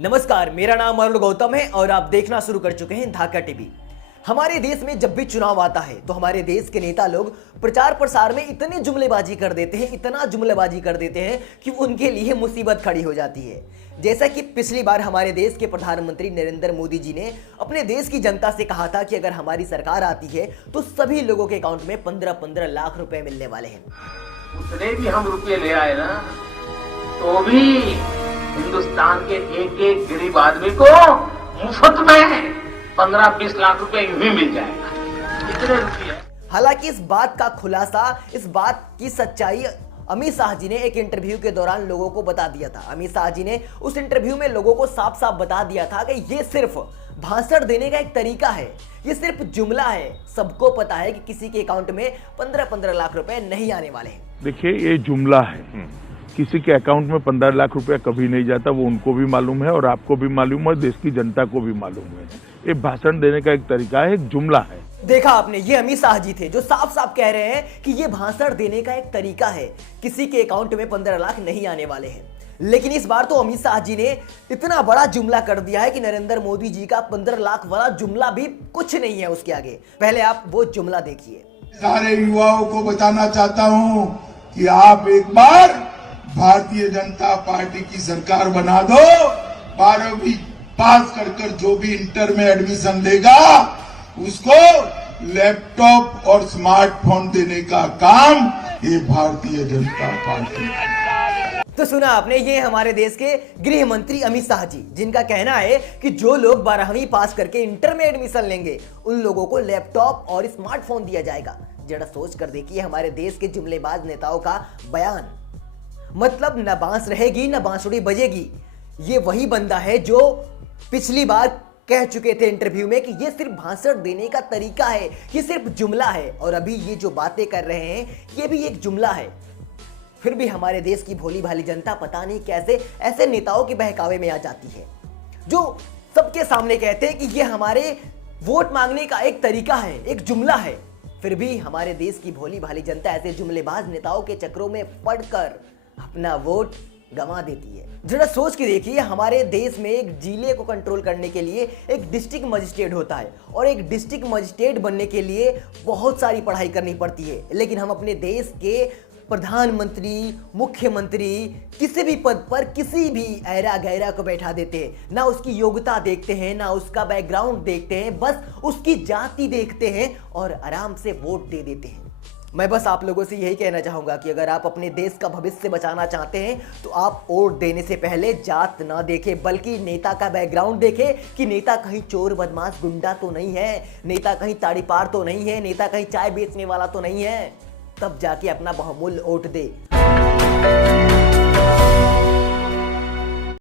नमस्कार, मेरा नाम अरुण गौतम है और आप देखना शुरू कर चुके हैं धाका टीवी। हमारे देश में जब भी चुनाव आता है तो हमारे देश के नेता लोग प्रचार प्रसार में इतनी जुमलेबाजी कर देते हैं, इतना जुमलेबाजी कर देते हैं कि उनके लिए मुसीबत खड़ी हो जाती है। जैसा कि पिछली बार हमारे देश के प्रधानमंत्री नरेंद्र मोदी जी ने अपने देश की जनता से कहा था कि अगर हमारी सरकार आती है तो सभी लोगों के अकाउंट में 15-15 लाख रुपए मिलने वाले हैं। उतने भी हम रुपये ले आए ना तो भी हिंदुस्तान के एक एक गरीब आदमी को मुफ्त में 15-20 लाख रुपए यूं ही मिल जाएगा। इतने रुपये। हालांकि इस बात का खुलासा, इस बात की सच्चाई अमित शाह जी ने एक इंटरव्यू के दौरान लोगों को बता दिया था। अमित शाह जी ने उस इंटरव्यू में लोगों को साफ साफ बता दिया था कि ये सिर्फ भाषण देने का एक तरीका है, ये सिर्फ जुमला है। सबको पता है कि किसी के अकाउंट में 15-15 लाख रुपए नहीं आने वाले हैं। देखिए, ये जुमला है। किसी के अकाउंट में 15 लाख रुपया कभी नहीं जाता, वो उनको भी मालूम है और आपको भी मालूम है, देश की जनता को भी मालूम है। ये भाषण देने का एक तरीका है, एक जुमला है। देखा आपने, ये अमित शाह जी थे जो साफ साफ कह रहे हैं कि ये भाषण देने का एक तरीका है, किसी के अकाउंट में 15 लाख नहीं आने वाले हैं। लेकिन इस बार तो अमित शाह जी ने इतना बड़ा जुमला कर दिया है कि नरेंद्र मोदी जी का 15 लाख वाला जुमला भी कुछ नहीं है उसके आगे। पहले आप वो जुमला देखिए। सारे युवाओं को बताना चाहता हूं कि आप एक बार भारतीय जनता पार्टी की सरकार बना दो। 12वीं पास कर जो भी इंटर में एडमिशन लेगा उसको लैपटॉप और स्मार्टफोन देने का काम ये भारतीय जनता पार्टी। तो सुना आपने, ये हमारे देश के गृह मंत्री अमित शाह जी, जिनका कहना है कि जो लोग 12वीं पास करके इंटर में एडमिशन लेंगे उन लोगों को लैपटॉप और स्मार्टफोन दिया जाएगा। जरा सोच कर देखिए हमारे देश के जुमलेबाज नेताओं का बयान। मतलब न बांस रहेगी न बांसुरी बजेगी। ये वही बंदा है जो पिछली बार कह चुके थे इंटरव्यू में कि ये सिर्फ भाषण देने का तरीका है, ये सिर्फ जुमला है। और अभी ये जो बातें कर रहे हैं ये भी एक जुमला है। फिर भी हमारे देश की भोली भाली जनता पता नहीं कैसे ऐसे नेताओं के बहकावे में आ जाती है, जो सबके सामने कहते हैं कि ये हमारे वोट मांगने का एक तरीका है, एक जुमला है। फिर भी हमारे देश की भोली भाली जनता ऐसे जुमलेबाज नेताओं के चक्रों में पड़कर अपना वोट गंवा देती है। जरा सोच के देखिए, हमारे देश में एक जिले को कंट्रोल करने के लिए एक डिस्ट्रिक्ट मजिस्ट्रेट होता है और एक डिस्ट्रिक्ट मजिस्ट्रेट बनने के लिए बहुत सारी पढ़ाई करनी पड़ती है। लेकिन हम अपने देश के प्रधानमंत्री, मुख्यमंत्री किसी भी पद पर किसी भी ऐरा गैरा को बैठा देते हैं। ना उसकी योग्यता देखते हैं, ना उसका बैकग्राउंड देखते हैं, बस उसकी जाति देखते हैं और आराम से वोट दे देते हैं। मैं बस आप लोगों से यही कहना चाहूंगा कि अगर आप अपने देश का भविष्य बचाना चाहते हैं तो आप वोट देने से पहले जात ना देखें, बल्कि नेता का बैकग्राउंड देखें कि नेता कहीं चोर बदमाश गुंडा तो नहीं है, नेता कहीं ताड़ीपार तो नहीं है, नेता कहीं चाय बेचने वाला तो नहीं है। तब जाके अपना बहुमूल्य वोट दे।